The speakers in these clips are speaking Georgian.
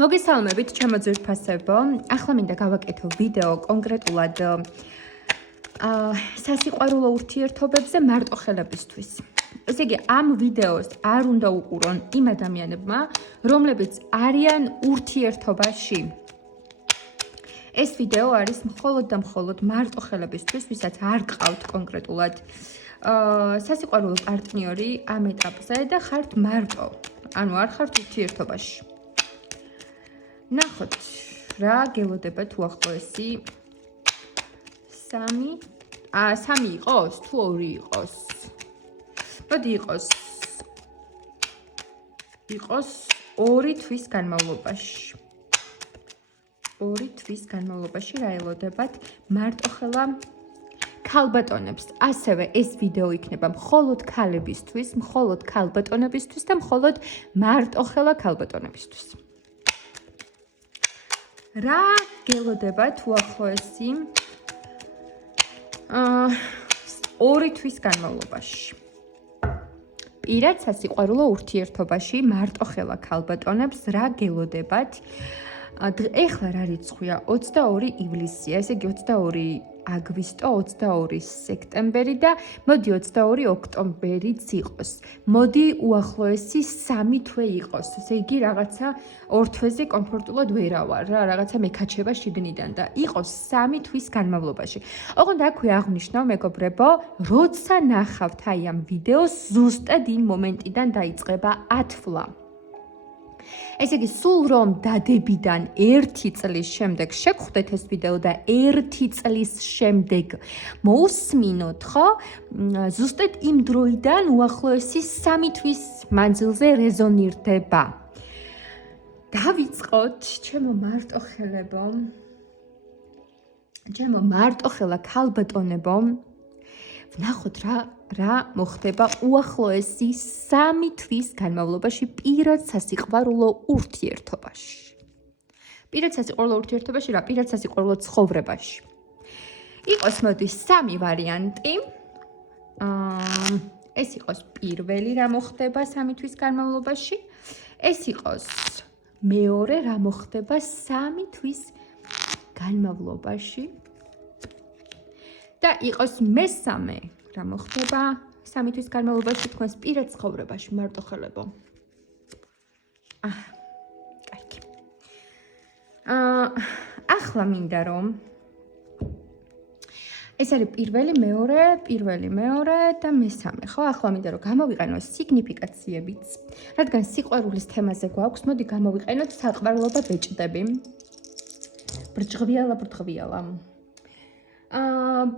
მოგესალმებით, ჩემო ძვირფასებო. ახლა მინდა გავაკეთო ვიდეო კონკრეტულად სასიყვარულო ურთიერთობებზე მარტო ხელებისთვის. ესე იგი, ამ ვიდეოს არ უნდა უყურონ იმ ადამიანებმა, რომლებიც არიან ურთიერთობაში. ეს ვიდეო არის მხოლოდ და მხოლოდ მარტო ხელებისთვის, ვისაც არ გყავთ კონკრეტულად სასიყვარულო პარტნიორი ამ ეტაპზე და ხართ მარტო, ანუ არ ხართ ურთიერთობაში. ნახოთ, რა გელოდებათ უახლოესი 3 იყოს, თუ 2 იყოს. მოდი იყოს 2 თვის განმავლობაში. 2 თვის განმავლობაში რა ელოდებათ მარტოხელა ქალბატონებს. ასევე ეს ვიდეო იქნება მხოლოდ ქალებისთვის, მხოლოდ ქალბატონებისთვის და მხოლოდ მარტოხელა ქალბატონებისთვის. რა გელოდებათ უახლოესი 2 თვის განმავლობაში. პირად სასიყვარულო ურთიერთობაში მარტოხელა ქალბატონებს რა გელოდებათ? ეხლა რა რიცხვია? 22 ივლისია, ესე იგი 22 აგვისტო, 22 სექტემბერი და მოდი 22 ოქტომბერიც იყოს. მოდი უახლოესი 3 თვე იყოს. ესე იგი რაღაცა 2 თვეზე კომფორტულად ვერა ვარ რა, რაღაცა მეკაჩება შიგნიდან და იყოს 3 თვის განმავლობაში. ოღონდ აქვე აღნიშნავ მეგობრებო, როცა ნახავთ აი ამ ვიდეოს, ზუსტად იმ მომენტიდან დაიწყება ათვლა. ესე იგი, სულ რომ დადებიდან 1 წლის შემდეგ შეგხვდეთ ეს ვიდეო და 1 წლის შემდეგ მოусმინოთ, ხო? ზუსტად იმ დროიდან უახლოესი 3 თვის მანძილზე რეზონირდება. დავიწყოთ, ჩემო მარტოხელებო, ჩემო მარტოხელა ქალბატონებო, ვნახოთ რა მოხდება უახლოესი 3 თვის განმავლობაში პირად სასიყვარულო ურთიერთობაში. პირად სასიყვარულო ურთიერთობაში რა, პირად სასიყვარულო ცხოვრებაში. იყოს მოდი 3 ვარიანტი. ეს იყოს პირველი რა მოხდება 3 თვის განმავლობაში. ეს იყოს მეორე რა მოხდება 3 თვის განმავლობაში. და იყოს მესამე რა მოხდება 3 თვის განმავლობაში თქვენს პირად ცხოვრებაში მარტოხელებო. კარგი. ახლა მინდა რომ ეს არის პირველი, მეორე და მესამე, ხო? ახლა მინდა რომ გამოვიყენო სიგნიფიკაციებიც. რადგან სიყვარულის თემაზე გვაქვს, მოდი გამოვიყენოთ საყვარლო და ბეჭდები. ბრჭყვიალა.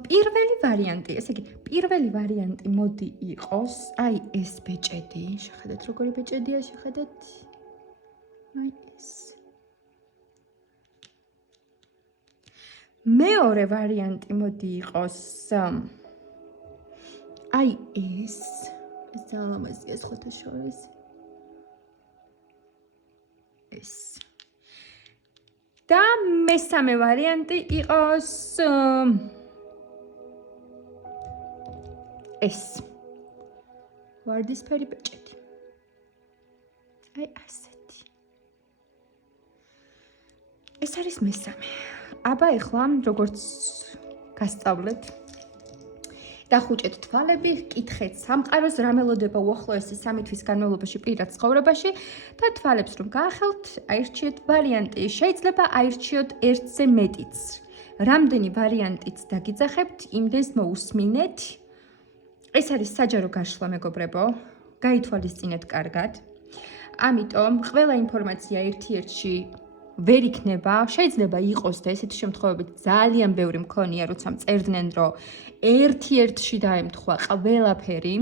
პირველი ვარიანტი, ესე იგი, პირველი ვარიანტი მოდი იყოს, აი ეს ბეჭედი. შეხედეთ, როგორი ბეჭედია, შეხედეთ. აი ეს. მეორე ვარიანტი მოდი იყოს, აი ეს. ეს ძალამაზია სხვათა შორის. ეს. და მესამე ვარიანტი იყოს ეს. ვარდისფერი ბეჭედი. აი ასეთი. ეს არის მესამე. აბა ეხლა როგორც გასწავლეთ, დახუჭეთ თვალები, კითხეთ სამყაროს, რა მელოდება უახლოესი 3 თვის განმავლობაში პირად ცხოვრებაში და თვალებს რომ გაახელთ, აირჩიეთ ვარიანტი. შეიძლება აირჩიოთ 1-ზე მეტიც. რამდენი ვარიანტიც დაგიძახებთ, იმდენს მოусმინეთ. ეს არის საჯარო გაშლა, მეგობრებო. გაითვალისწინეთ კარგად. ამიტომ ყველა ინფორმაცია ერთ-ერთში ვერ იქნება, შეიძლება იყოს და ესეთი შემთხვევებით ძალიან ბევრი მქონია, როცა მწერდნენ, რომ ერთ-ერთში დაემთხვა ყველაფერი.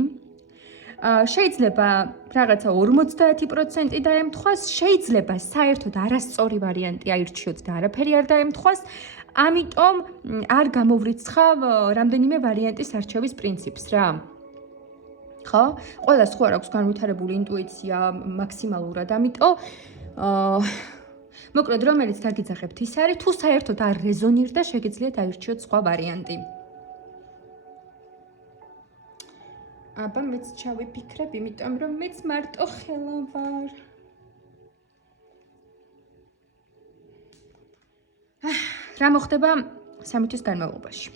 შეიძლება რაღაცა 50% დაემთხვას, შეიძლება საერთოდ არასწორი ვარიანტი აირჩიოთ და არაფერი არ დაემთხვას. ამიტომ არ გამოვრიცხავ რამდენიმე ვარიანტის არჩევის პრინციპს რა. ხო? ყველას ხო არ აქვს განვითარებული ინტუიცია მაქსიმალურად, ამიტომ მოკლედ რომელიც დაგიძახებთ ის არის, თუ საერთოდ არ რეზონირდა, შეგიძლიათ აირჩიოთ სხვა ვარიანტი. აბა მეც ჩავიფიქრებ, იმიტომ რომ მეც მარტო ხელა ვარ. რა მოხდება 3 თვის განმავლობაში?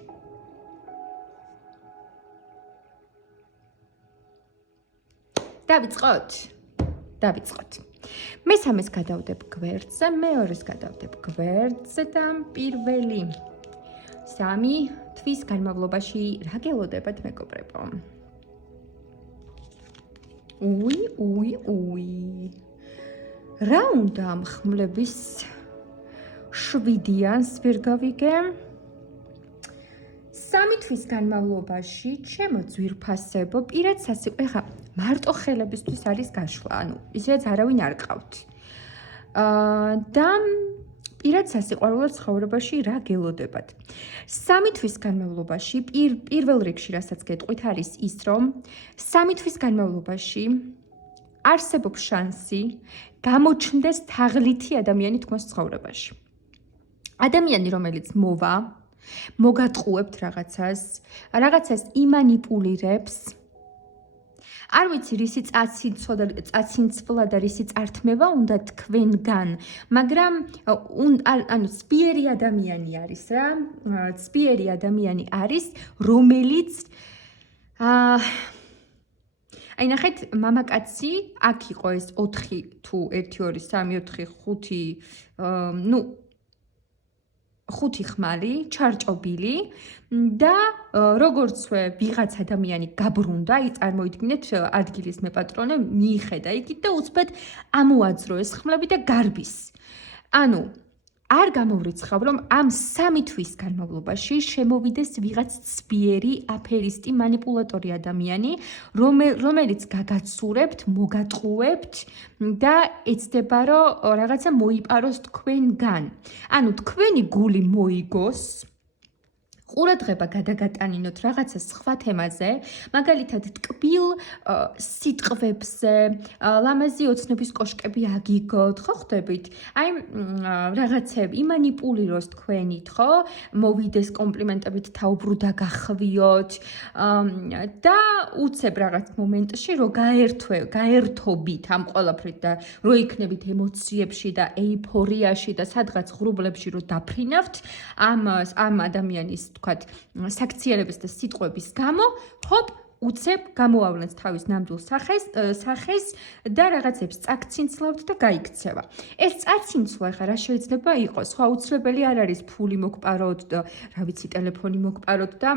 დავიწყოთ. მესამეს გადავდებ გვერდზე, მეორეს გადავდებ გვერდზე და პირველი 3 თვის განმავლობაში რა გელოდებათ მეგობრებო? რა უნდა ამ ხმლების 7-იანს ვერ გავიგე? 3 თვის განმავლობაში ჩემო ძვირფასებო პირად სასიყვარული, ეხა მარტო ხელებისთვის არის გაშლა, ანუ ისედაც არავინ არ ყავთ. და პირად სასიყვარულო ცხოვრებაში რა გელოდებათ? 3 თვის განმავლობაში პირველ რიგში რასაც გეტყვით არის ის, რომ 3 თვის განმავლობაში არსებობს შანსი გამოჩნდეს თაღლითი ადამიანი თქვენს ცხოვრებაში. ადამიანი, რომელიც მოგატყუებთ რაღაცას იმანიპულირებს, არ ვიცი რისი წაცინცვლა და რისი წართმევა უნდა თქვენგან, მაგრამ ანუ სპიერი ადამიანი არის რა, სპიერი ადამიანი არის, რომელიც აი ნახეთ, მამაკაცი აქ იყო ეს 4 თუ 1 2 3 4 5 5 ხმალი, ჩარჭობილი და როგორცვე ვიღაც ადამიანი გაბრუნდა, წარმოიდგინეთ ადგილის მეპატრონე მიიხედა იქით და უცბად ამოაძრო ეს ხმლები და გარბის. ანუ არ გამოვრიცხავ, რომ ამ 3 თვის განმავლობაში შემოვიდეს ვიღაც ცბიერი, აფერისტი, манипуляტორი ადამიანი, რომელიც გაგაცურებთ, მოგატყუებთ და ეცდება, რომ რაღაცა მოიპაროს თქვენგან. ანუ თქვენი გული მოიგოს, ყურადღება გადაგატანინოთ რაღაცა სხვა თემაზე, მაგალითად ტკბილ სიტყვებზე, ლამაზი ოცნების კოშკები აგიგოთ, ხო ხვდებით? აი რაღაცები იმანიპულიროს თქვენით, ხო? მოვიდეს კომპლიმენტებით თაუბრუდა გახვიოთ და უცებ რაღაც მომენტში რომ გაერთობით ამ ყველაფრით და რო იქნებით ემოციებში და ეიფორიაში და სადღაც ღრუბლებში რო დაფრინავთ ამ ადამიანის თქვათ საქციელების და სიტყვების გამო, ჰოპ, უცებ გამოავლენთ თავის ნამდვილ სახეს და რაღაცებს წაქცინცლავთ და გაიქცევა. ეს წაცინცვლა ხა რა შეიძლება იყოს? ხო, აუცილებელი არ არის ფული მოგპაროთ და რა ვიცი, ტელეფონი მოგპაროთ და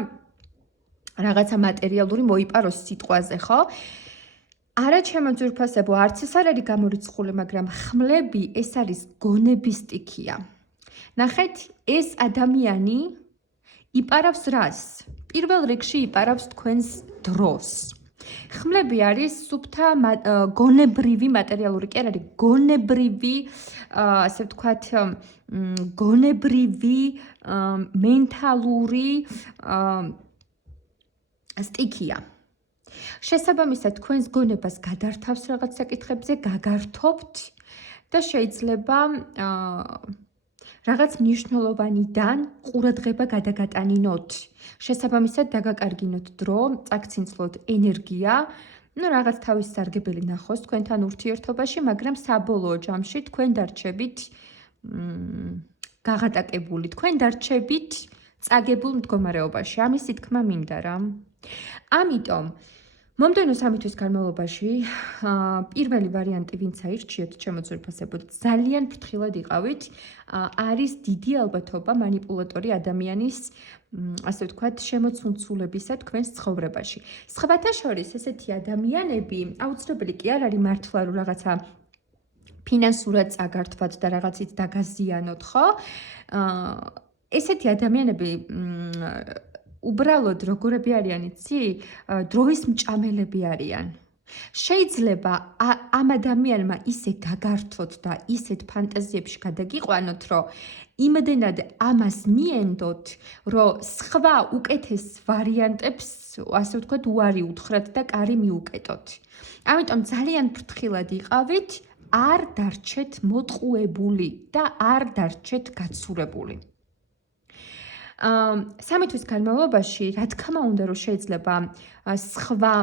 რაღაცა მატერიალური მოიპაროს სიტყვაზე, ხო? არა ჩემო ძვირფასებო, არც ეს არ არის გამორიცხული, მაგრამ ხმლები ეს არის გონების სტიქია. ნახეთ, ეს ადამიანი იპარავს რას? პირველ რიგში იპარავს თქვენს დროს. ხმლები არის სუფთა გონებრივი მატერიალური, კი არ არის გონებრივი, ასე ვთქვათ, გონებრივი მენტალური სტიქია. შესაბამისად, თქვენს გონებას გადართავს რაღაც საკითხებზე, გაგართობთ და შეიძლება რაღაც მნიშვნელოვანიდან ყურადღება გადაგატანინოთ. შესაბამისად, დაგაკარგინოთ დრო, წაქცინცლოთ ენერგია, რაღაც თავის სარგებელი ნახოს თქვენთან ურთიერთობაში, მაგრამ საბოლოო ჯამში თქვენ დარჩებით გაღატაკებული, თქვენ დარჩებით წაგებულ მდგომარეობაში. ამისი თქმა მინდა რა. ამიტომ მომდევნო 3 თვის განმავლობაში პირველი ვარიანტი ვინც აირჩიეთ ჩემო ძვირფასებო, ძალიან ფრთხილად იყავით, არის დიდი ალბათობა манипуляტორი ადამიანის, ასე ვთქვათ, შემოცუნცულებისა თქვენს ცხოვრებაში. სხვათა შორის ესეთი ადამიანები აუცილებელი კი არ არის მართლა რომ რაღაცა ფინანსურად წაგართვათ და რაღაცით დაგაზიანოთ, ხო? ესეთი ადამიანები უბრალოდ როგორები არიან იცი? დროის მჭამელები არიან. შეიძლება ამ ადამიანმა ისე გაგართოთ და ისეთ ფანტაზიებში გადაგიყვანოთ, რომ იმდენად ამას მიენდოთ, რომ სხვა უკეთეს ვარიანტებს, ასე ვთქვათ, უარი უთხრათ და კარი მიუკეტოთ. ამიტომ ძალიან ფრთხილად იყავით, არ დარჩეთ მოტყუებული და არ დარჩეთ გაცურებული. 3 თვის განმავლობაში, რა თქმა უნდა, რომ შეიძლება სხვა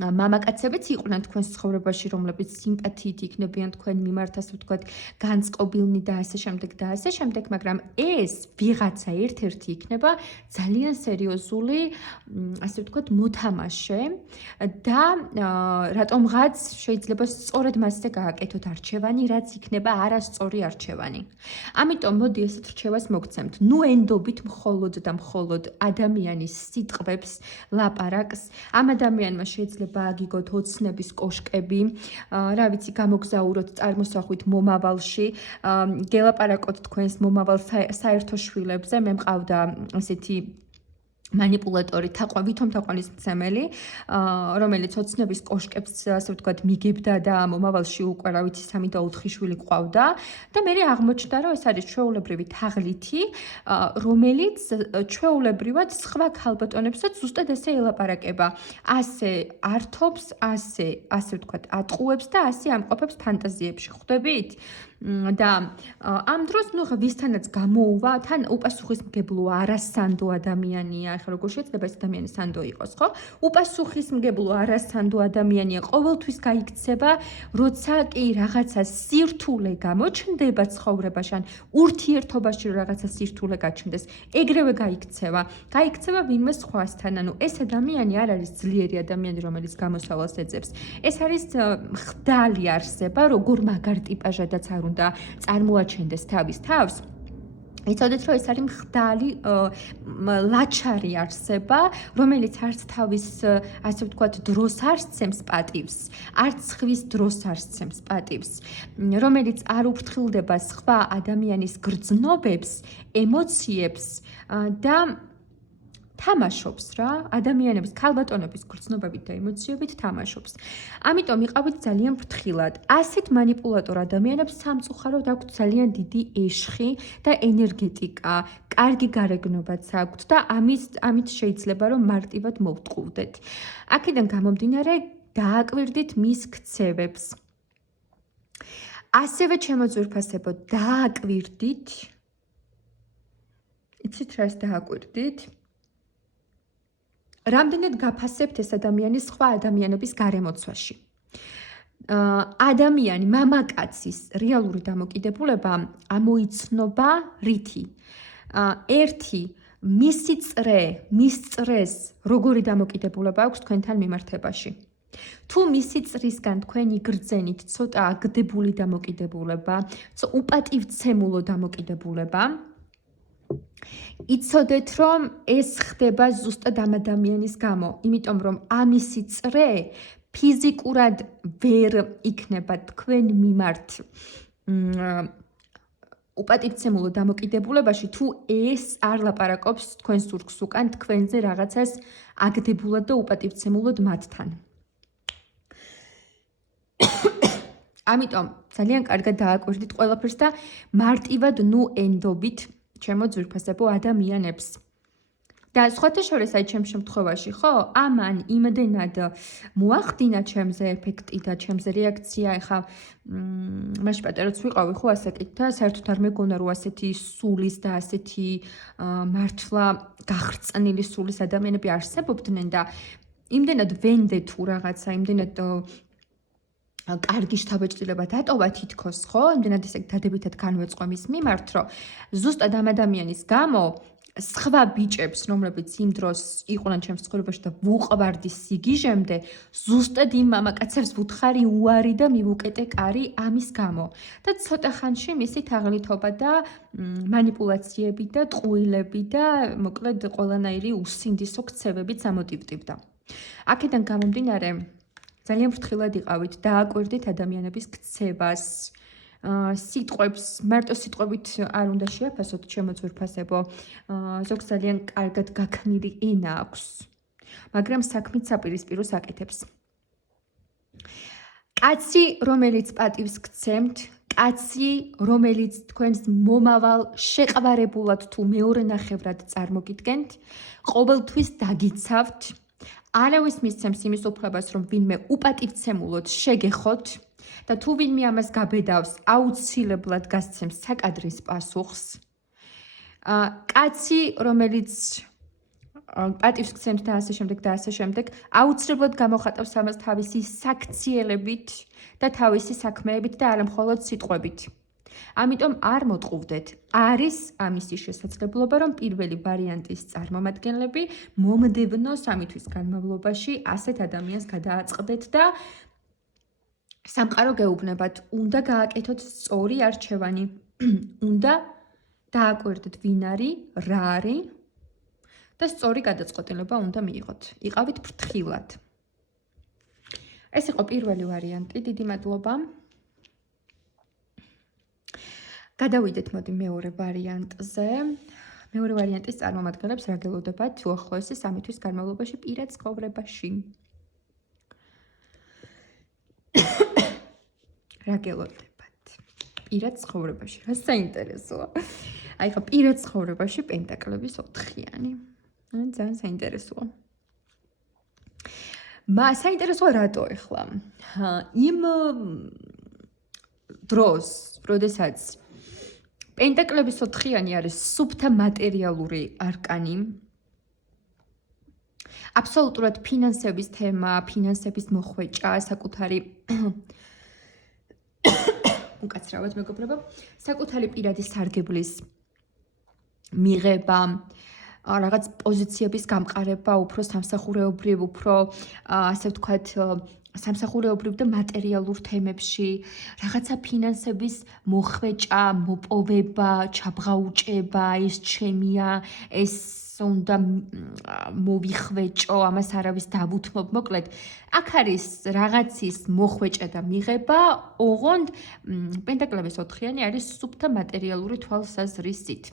მამაკაცებიც იყვნენ თქვენს ცხოვრებაში, რომლებიც სიმპათიით იქნებიან თქვენ მიმართ, ასე ვთქვათ, განწყობილნი და ასე შემდეგ და ასე შემდეგ, მაგრამ ეს ვიღაცა ერთ-ერთი იქნება ძალიან სერიოზული, ასე ვთქვათ, მოთამაშე და რატომღაც შეიძლება სწორედ მასზე გააკეთოთ არჩევანი, რაც იქნება არასწორი არჩევანი. ამიტომ მოდი ესეთ რჩევას მოგცემთ. ნუ ენდობით მხოლოდ და მხოლოდ ადამიანის სიტყვებს, ლაპარაკს. ამ ადამიანმა შეიძლება აგიგოთ ოცნების კოშკები, რა ვიცი, გამოგზაუროთ წარმოსახვით მომავალში, გელაპარაკოთ თქვენს მომავალ საერთო შვილებზე. მე მყავდა ესეთი манипулаტორი ვითომ თაყვანისმცემელი, რომელიც ოცნების კოშკებს, ასე ვთქვათ, მიგებდა და მომავალში უკვე, რა ვიცი, 3 და 4 შვილი ყავდა და მე აღმოჩნდა, რომ ეს არის ჩვეულებრივი თაღლითი, რომელიც ჩვეულებრივად სხვა ქალბატონებსაც ზუსტად ესე ელაპარაკება. ასე ართობს, ასე ვთქვათ, ატყუებს და ასე ამყოფებს ფანტაზიებში. ხვდებით? და ამ დროს ნუ ვისთანაც გამოუვა, თან უპასუხისმგებლო არასანდო ადამიანია. ახლა როგორ შეიძლება ეს ადამიანი სანდო იყოს, ხო? უპასუხისმგებლო არასანდო ადამიანია, ყოველთვის გაიქცება, როცა კი რაღაცა სირთულე გამოჩნდება ცხოვრებაში, ან ურთიერთობაში რაღაცა სირთულე გაჩნდეს, ეგრევე გაიქცევა. გაიქცევა ვინმე სხვასთან. ანუ ეს ადამიანი არ არის ძლიერი ადამიანი, რომელიც გამოსავალს ეძებს. ეს არის ხდალი არსება, როგორ მაგარ ტიპაჟადაც არ უნდა წარმოაჩენდეს თავის თავს. იცოდეთ, რომ ეს არის მხდალი ლაჩარი არსება, რომელიც არც თავის, ასე ვთქვათ, დროს არ სცემს პატივს, არც ხვის დროს არ სცემს პატივს, რომელიც არ უფრთხილდება სხვა ადამიანის გრძნობებს, ემოციებს და თამაშობს რა, ადამიანების, ქალბატონების გრძნობებით და ემოციებით თამაშობს. ამიტომ იყავით ძალიან ფრთხილად. ასეთ манипулаტორ ადამიანებს სამწუხაროდ აქვთ ძალიან დიდი ეშხი და ენერგეტიკა, კარგი გარეგნობაც აქვთ და ამით შეიძლება რომ მარტივად მოვტყუვდეთ. აქედან გამომდინარე, დააკვირდით მის ქცევებს. ასევე ჩემო ძვირფასებო, დააკვირდით. იცით რას დააკვირდით? რამდენად გაფასებთ ეს ადამიანი სხვა ადამიანების გარემოცვაში. ადამიანი, მამაკაცის რეალური დამოკიდებულება ამოიცნობა რითი? ერთი, მის წრეს როგორი დამოკიდებულება აქვს თქვენთან მიმართებაში. თუ მისი წრისგან თქვენ იგრძენით ცოტა აგდებული დამოკიდებულება, უპატივცემულო დამოკიდებულება, იცოდეთ, რომ ეს ხდება ზუსტად ამ ადამიანის გამო, იმიტომ რომ ამისი წრე ფიზიკურად ვერ იქნება თქვენ მიმართ უპატივცემულო დამოკიდებულებაში, თუ ეს არ ლაპარაკობს თქვენ ზურგს უკან თქვენზე რაღაცას აგდებულად და უპატივცემულოდ მათთან. ამიტომ ძალიან კარგად დააკვირდით ყველაფერს და მარტივად ნუ ენდობით ჩემო ძვირფასებო ადამიანებს. და სხვათა შორის აი ჩემს შემთხვევაში, ხო, ამან იმდენად მოახდინა ჩემზე ეფექტი და ჩემზე რეაქცია, ეხა მაშინ პატარაც ვიყავი, ხო, ასაკით და საერთოდ არ მეგონა, რომ ასეთი სულის და ასეთი მართლა გახრწნილი სულის ადამიანები არსებობდნენ და იმდენად ვენდე თუ რაღაცა, იმდენად კარგი შთაბეჭდილება დატოვა თითქოს, ხო? იმდენად ესე დადებითად განვეწყო მის მიმართ, რომ ზუსტად ამ ადამიანის გამო სხვა ბიჭებს, რომლებიც იმ დროს იყვნენ ჩემს ცხოვრებაში და ვუყვარდი სიგიჟემდე, ზუსტად იმ მამაკაცებს ვუთხარი უარი და მივუკეტე კარი ამის გამო. და ცოტა ხანში მისი თაღლითობა და манипуლაციები და ტყუილები და მოკლედ ყველანაირი უსინდისო ქცევებიც ამოტივტივდა. აქედან გამომდინარე, ძალიან ფრთხილად იყავით, დააკვირდით ადამიანების ქცევას, სიტყვებს, მარტო სიტყვებით არ უნდა შეაფასოთ ჩემო ძვირფასებო, ზოგს ძალიან კარგად გაქმნილი ენა აქვს, მაგრამ საქმით საპირისპიროს აკეთებს. კაცი, რომელიც პატივს გცემთ, კაცი, რომელიც თქვენს მომავალ შეყვარებულად თუ მეორე ნახევრად წარმოგიდგენთ, ყოველთვის დაგიცავთ, არავის მისცემს იმის უფლებას, რომ ვინმე უპატივცემულოდ შეგეხოთ და თუ ვინმე ამას გაბედავს, აუცილებლად გასცემს საკადრის პასუხს. კაცი, რომელიც პატივს გცემთ და ასე შემდეგ და ასე შემდეგ, აუცილებლად გამოხატავს ამას თავისი საქციელებით და თავისი საქმეებით და არა მხოლოდ სიტყვებით. ამიტომ არ მოტყუვდეთ. არის ამისი შესაძლებლობა, რომ პირველი ვარიანტის წარმომადგენლები მომდევნო 3 თვის განმავლობაში ასეთ ადამიანს გადააწყდეთ და სამყარო გეუბნებათ, უნდა გააკეთოთ სწორი არჩევანი. უნდა დააკვირდეთ ვინ არის, რა არის და სწორი გადაწყვეტილება უნდა მიიღოთ. იყავით ფრთხილად. ეს იყო პირველი ვარიანტი. დიდი მადლობა. გადავიდეთ მოდი მეორე ვარიანტზე. მეორე ვარიანტის წარმომადგენლებს რა გელოდებათ უახლოესი 3 თვის განმავლობაში პირად ცხოვრებაში? რა გელოდებათ პირად ცხოვრებაში? რა საინტერესოა. აი ხა პირად ცხოვრებაში პენტაკლების 4-იანი. ძალიან საინტერესოა. საინტერესოა რატო ეხლა? იმ დროს, როდესაც პენტაკლების 4-იანი არის სუფთა მატერიალური არკანი. აბსოლუტურად ფინანსების თემა, ფინანსების მოხვეჭა, საკუთარი უკაცრავად მეგობრებო, საკუთარი პირადი სარგებლის მიღება, რაღაც პოზიციების გამყარება, უფრო სამსახურეობრივ, უფრო ასე ვთქვათ, სამსახურეობრივ და მატერიალურ თემებში, რაღაცა ფინანსების მოხვეჭა, მოპოვება, ჩაბღაუჭება, ეს ჩემია, ეს უნდა მოვიხვეჭო, ამას არავის დავუთმობ, მოკლედ, აქ არის რაღაცის მოხვეჭა და მიღება, ოღონდ პენტაკლების 4-იანი არის სუფთა მატერიალური თვალსაზრისით.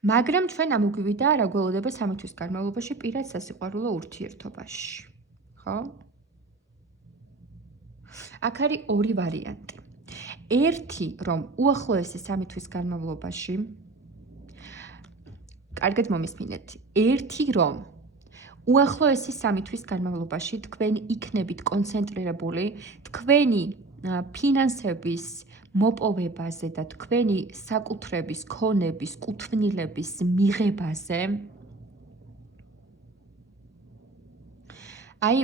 მაგრამ ჩვენ ამოგვივიდა რა გველოდება 3 თვის განმავლობაში პირად სასიყვარულო ურთიერთობაში. ხო? აქ არის ორი ვარიანტი. ერთი, რომ უახლოესი 3 თვის განმავლობაში კარგად მომისმინეთ. ერთი, რომ უახლოესი 3 თვის განმავლობაში თქვენ იქნებით კონცენტრირებული თქვენი ფინანსების მოპოვებაზე და თქვენი საკუთრების, ქონების, კუთვნილების მიღებაზე. აი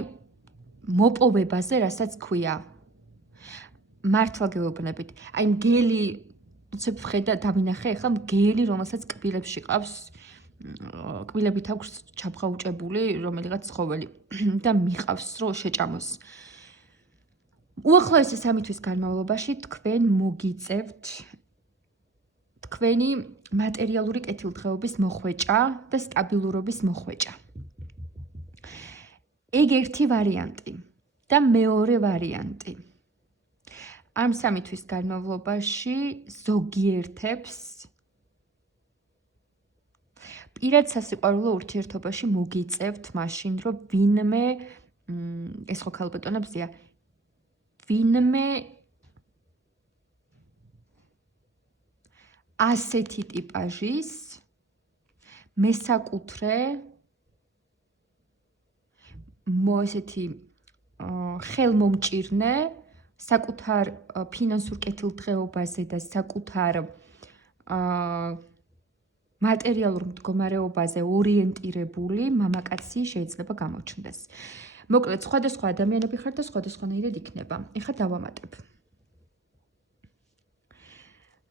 მოპოვებაზე, რასაც ქვია. მართლა გეუბნებით. აი მგელი, უცებ ხედა დავინახე ახლა მგელი, რომელსაც კბილებში ყავს, კბილებით აქვს ჩაბღაუჭებული რომელიღაც ცხოველი და მიყავს რომ შეჭამოს. უახლოესი 3 თვის განმავლობაში თქვენ მოგიწევთ თქვენი მატერიალური კეთილდღეობის მოხვეჭა და სტაბილურობის მოხვეჭა. ეგ ერთი ვარიანტი და მეორე ვარიანტი. ამ 3 თვის განმავლობაში ზოგიერთებს პირად სასიყვარულო ურთიერთობაში მოგიწევთ მაშინ, რომ ვინმე ეს ხო ქალბატონებზია, ვინმე ასეთი ტიპაჟის მესაკუთრე ესეთი ხელმომჭირნე საკუთარ ფინანსურ კეთილდღეობაზე და საკუთარ მატერიალურ მდგომარეობაზე ორიენტირებული მამაკაცი შეიძლება გამოჩნდეს. მოკლედ, სხვადასხვა ადამიანები ხარ და სხვადასხვანაირად იქნება. ეხლა დავამატებ.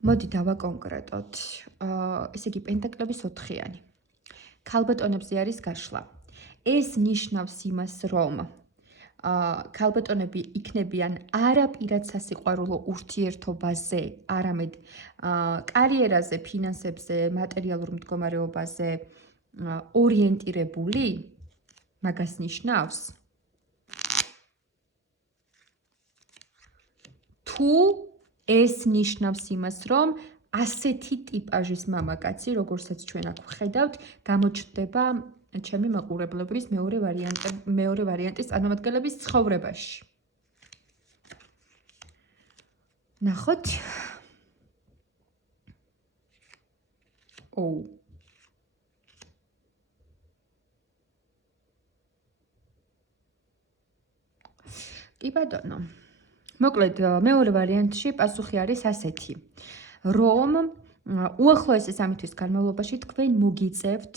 მოდი დავაკონკრეტოთ. ესე იგი, პენტაკლების 4-იანი. ქალბატონებზე არის გაშლა. ეს ნიშნავს იმას, რომ ქალბატონები იქნებიან არა პირად სასიყვარულო ურთიერთობაზე, არამედ კარიერაზე, ფინანსებზე, მატერიალურ მდგომარეობაზე ორიენტირებული, მაგას ნიშნავს. თუ ეს ნიშნავს იმას, რომ ასეთი ტიპაჟის მამაკაცი, როგორცაც ჩვენ აქ ვხედავთ, გამოჩნდება ჩემი მაყურებლების მეორე ვარიანტის წარმომადგენლების ცხოვრებაში. ნახოთ. კი ბატონო. მოკლედ, მეორე ვარიანტში პასუხი არის ასეთი, რომ უახლოესი 3 თვის განმავლობაში თქვენ მოგიწევთ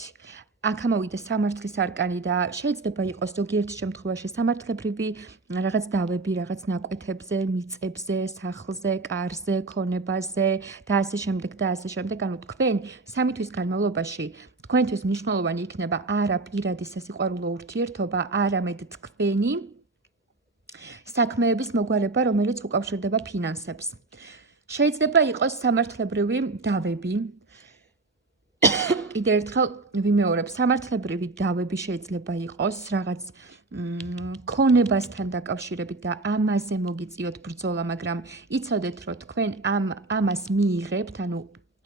აქ ამოვიდა სამართლის არკანი და შეიძლება იყოს ზოგიერთ შემთხვევაში სამართლებრივი რაღაც დავები, რაღაც ნაკვეთებზე, მიწებზე, სახლზე, კარზე, ქონებაზე და ასე შემდეგ და ასე შემდეგ. ანუ თქვენ 3 თვის განმავლობაში თქვენთვის მნიშვნელოვანი იქნება არა პირადი სასიყვარულო ურთიერთობა, არამედ თქვენი საქმეების მოგვარება, რომელიც უკავშირდება ფინანსებს. შეიძლება იყოს სამართლებრივი დავები. კიდევ ერთხელ ვიმეორებ, სამართლებრივი დავები შეიძლება იყოს რაღაც ქონებასთან დაკავშირებით და ამაზე მოგიწიოთ ბრძოლა, მაგრამ იცოდეთ, რომ თქვენ ამას მიიღებთ, ანუ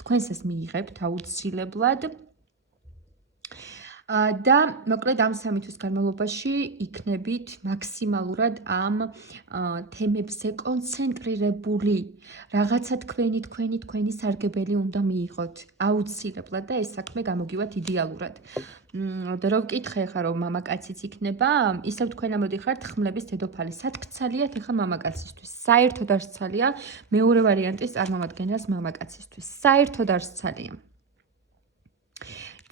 თქვენს ეს მიიღებთ აუცილებლად და მოკლედ ამ 3 თვის განმავლობაში იქნებით მაქსიმალურად ამ თემებზე კონცენტრირებული. რაღაცა თქვენი სარგებელი უნდა მიიღოთ აუცილებლად და ეს საქმე გამოგივათ იდეალურად. და რო ვკითხე ხა რომ მამაკაციც იქნება, ისევ თქვენ ამოდიხართ ხმლების დედოფალი. სათქცალიათ ეხა მამაკაცისთვის. საერთოდ არ სცალია მეორე ვარიანტის წარმომადგენელს მამაკაცისთვის. საერთოდ არ სცალია.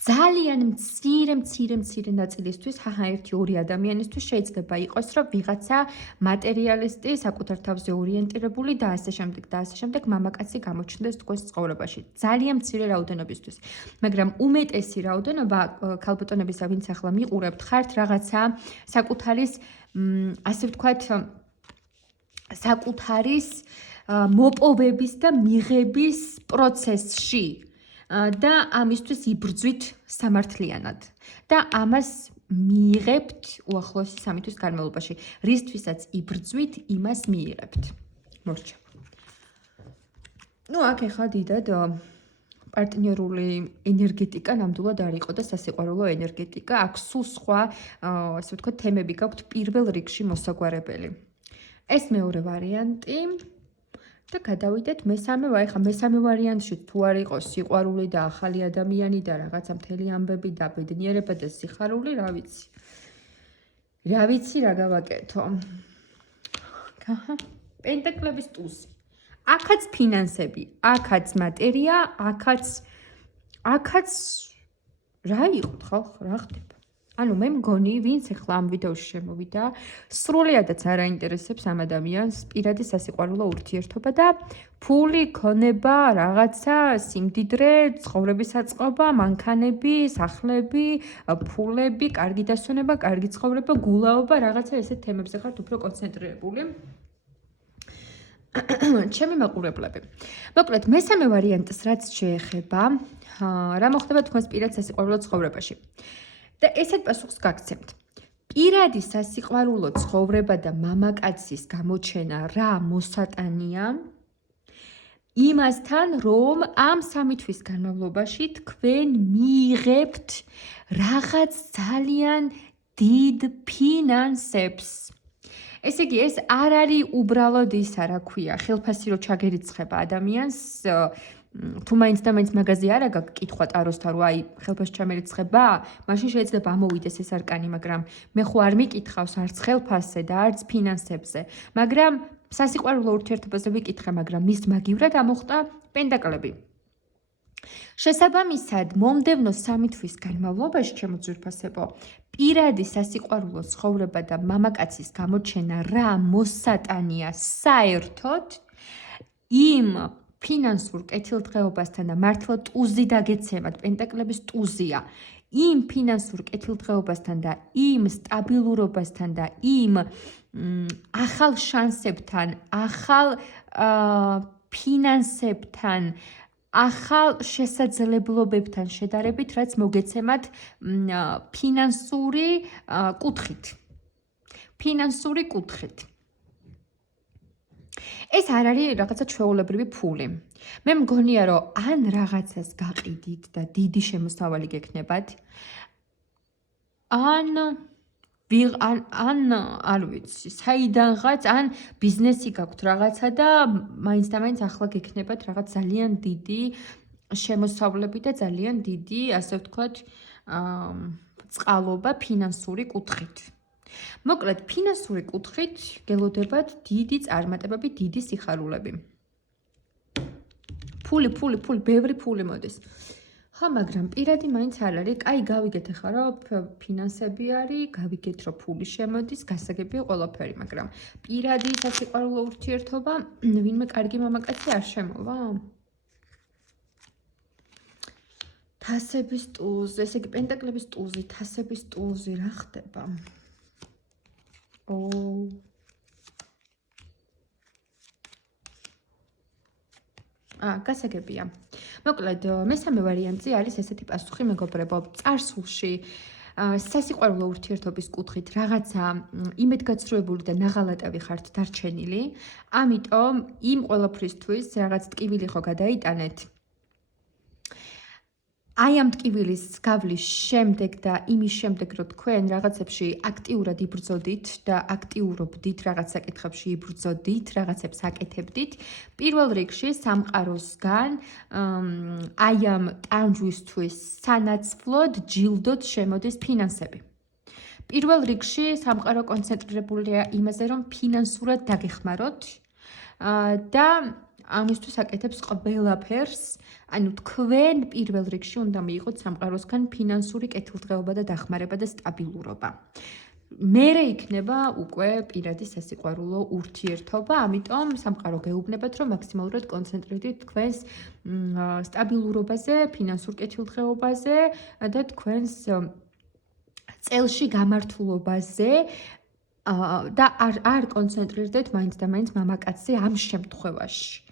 ძალიან მცირე ნაწილისთვის, ერთი-ორი ადამიანისთვის შეიძლება იყოს, რომ ვიღაცა მატერიალისტი, საკუთარ თავზე ორიენტირებული და ასე შემდეგ მამაკაცი გამოჩნდეს თქვენს ცხოვრებაში. ძალიან მცირე რაოდენობისთვის. მაგრამ უმეტესი რაოდენობა ქალბატონებისა, ვინც ახლა მიყურებთ, ხართ რაღაცა საკუთარის, ასე ვთქვათ, საკუთარის მოპოვების და მიღების პროცესში. და ამისთვის იბრძვით სამართლიანად და ამას მიიღებთ უახლოესი 3 თვის განმავლობაში. რისთვისაც იბრძვით, იმას მიიღებთ. მორჩა. აქ ეხლა დიდად პარტნიორული ენერგეტიკა ნამდვილად არ იყო და სასიყვარულო ენერგეტიკა. აქ სულ სხვა, ასე ვთქვათ, თემები გაქვთ პირველ რიგში მოსაგვარებელი. ეს მეორე ვარიანტი. და გადავიდეთ მესამე ვარიანტში თუ არ იყოს სიყვარული და ახალი ადამიანი და რაღაცა მთელი ამბები და ბედნიერება და სიხარული, რა ვიცი რა გავაკეთო. პენტაკლების ტუზი. აქაც ფინანსები, აქაც მატერია, აქაც რა იყო ხალხ, რა ხდება? ანუ მე მგონი, ვინც ახლა ამ ვიდეოში შემოვიდა, სრულიადაც არ აინტერესებს ამ ადამიანს პირადი სასიყვარულო ურთიერთობა და ფული, ქონება, რაღაცა, სიმდიდრე, ცხოვრების აწყობა, მანქანები, სახლები, ფულები, კარგი დასვენება, კარგი ცხოვრება, გულაობა, რაღაცა ესეთ თემებზე ხართ უფრო კონცენტრირებული. ჩემი მაყურებლები. მოკლედ, მესამე ვარიანტს რაც შეეხება, რა მოხდება თქვენს პირად სასიყვარულო ცხოვრებაში. და ესეთ პასუხს გაგცემთ. პირადი სასიყვარულო ცხოვრება და მამაკაცის გამოჩენა რა მოსატანია იმასთან, რომ ამ 3 თვის განმავლობაში თქვენ მიიღებთ რაღაც ძალიან დიდ ფინანსებს. ესე იგი, ეს არ არის უბრალოდ ისა, რა ქვია, ხელფასი რო ჩაგერიცხება ადამიანს, თუ მაინც და მაინც მაგაზე არა გაქვს კითხვა ტაროსთან, რომ აი ხელფასი ჩამერიცხება, მაშინ შეიძლება ამოვიდეს ეს არკანი, მაგრამ მე ხო არ მიკითხავს არც ხელფასზე და არც ფინანსებზე, მაგრამ სასიყვარულო ურთიერთობაზე ვიკითხე, მაგრამ მის მაგივრად ამოხტა პენტაკლები. შესაბამისად, მომდევნო 3 თვის განმავლობაში, ჩემო ძვირფასებო, პირადი სასიყვარულო ცხოვრება და მამაკაცის გამოჩენა რა მოსატანია საერთოდ იმ ფინანსურ კეთილდღეობასთან და მართლა ტუზი დაგეცემათ, პენტაკლების ტუზია. იმ ფინანსურ კეთილდღეობასთან და იმ სტაბილურობასთან და იმ ახალ შანსებთან, ახალ ფინანსებთან, ახალ შესაძლებლობებთან შედარებით, რაც მოგეცემათ ფინანსური კუთხით. ეს არ არის რაღაცა ჩვეულებრივი ფული. მე მგონია, რომ ან რაღაცას გაყიდით და დიდი შემოსავალი გექნებათ, ან არ ვიცი, საიდანღაც, ან ბიზნესი გაქვთ რაღაცა და მაინც და მაინც ახლა გექნებათ რაღაც ძალიან დიდი შემოსავლები და ძალიან დიდი, ასე ვთქვათ, წყალობა ფინანსური კუთხით. მოკლედ, ფინანსური კუთხით გელოდებათ დიდი წარმატებები, დიდი სიხარულები. ფული, ბევრი ფული მოდის. ხო, მაგრამ პირადი მაინც არ არის. კაი, გავიგეთ ახლა, რომ ფინანსები არის, გავიგეთ, რომ ფული შემოდის, გასაგებია ყველაფერი, მაგრამ პირადი სასიყვარულო ურთიერთობა, ვინმე კარგი მამაკაცი არ შემოვა? თასების ტულზე, ესე იგი პენტაკლების ტულზე, თასების ტულზე რა ხდება? გასაგებია. მოკლედ, მესამე ვარიანტი არის ესეთი პასუხი, მეგობრებო, წარსულში სასიყვარულო ურთიერთობის კუთხით რაღაცა იმედგაცრუებული და ნაღალატევი ხართ დარჩენილი, ამიტომ იმ ყველაფრისთვის რაღაც ტკივილი ხო გადაიტანეთ. აი ამ ტკივილის გავლის შემდეგ და იმის შემდეგ, რომ თქვენ რაღაცებში აქტიურად იბრძოდით და აქტიურობდით რაღაც საკითხებში იბრძოდით, რაღაცებს აკეთებდით, პირველ რიგში სამყაროსგან აი ამ ტანჯვისთვის სანაცვლოდ ჯილდოდ შემოდის ფინანსები. პირველ რიგში სამყარო კონცენტრირებულია იმაზე, რომ ფინანსურად დაგეხმაროთ და ამისთვის აკეთებს ყველაფერს, ანუ თქვენ პირველ რიგში უნდა მიიღოთ სამყაროსგან ფინანსური კეთილდღეობა და დახმარება და სტაბილურობა. მერე იქნება უკვე პირადი სასიყვარულო ურთიერთობა, ამიტომ სამყარო გეუბნებათ, რომ მაქსიმალურად კონცენტრირდით თქვენს სტაბილურობაზე, ფინანსურ კეთილდღეობაზე და თქვენს წელში გამართულობაზე და არ კონცენტრირდეთ მაინც და მაინც მამაკაცზე ამ შემთხვევაში.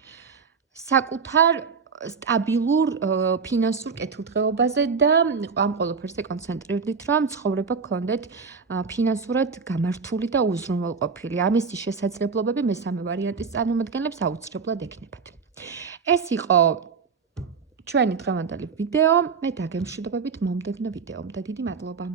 საკუთარ სტაბილურ ფინანსურ კეთილდღეობაზე და ამ ყველაფერზე კონცენტრირდით, რომ ცხოვრება გქონდეთ ფინანსურად გამართული და უზრუნველყოფილი. ამისი შესაძლებლობები მესამე ვარიანტის წარმომადგენლებს აუცილებლად ექნებათ. ეს იყო ჩვენი დღევანდელი ვიდეო. მე დაგემშვიდობებით მომდევნო ვიდეომდე. დიდი მადლობა.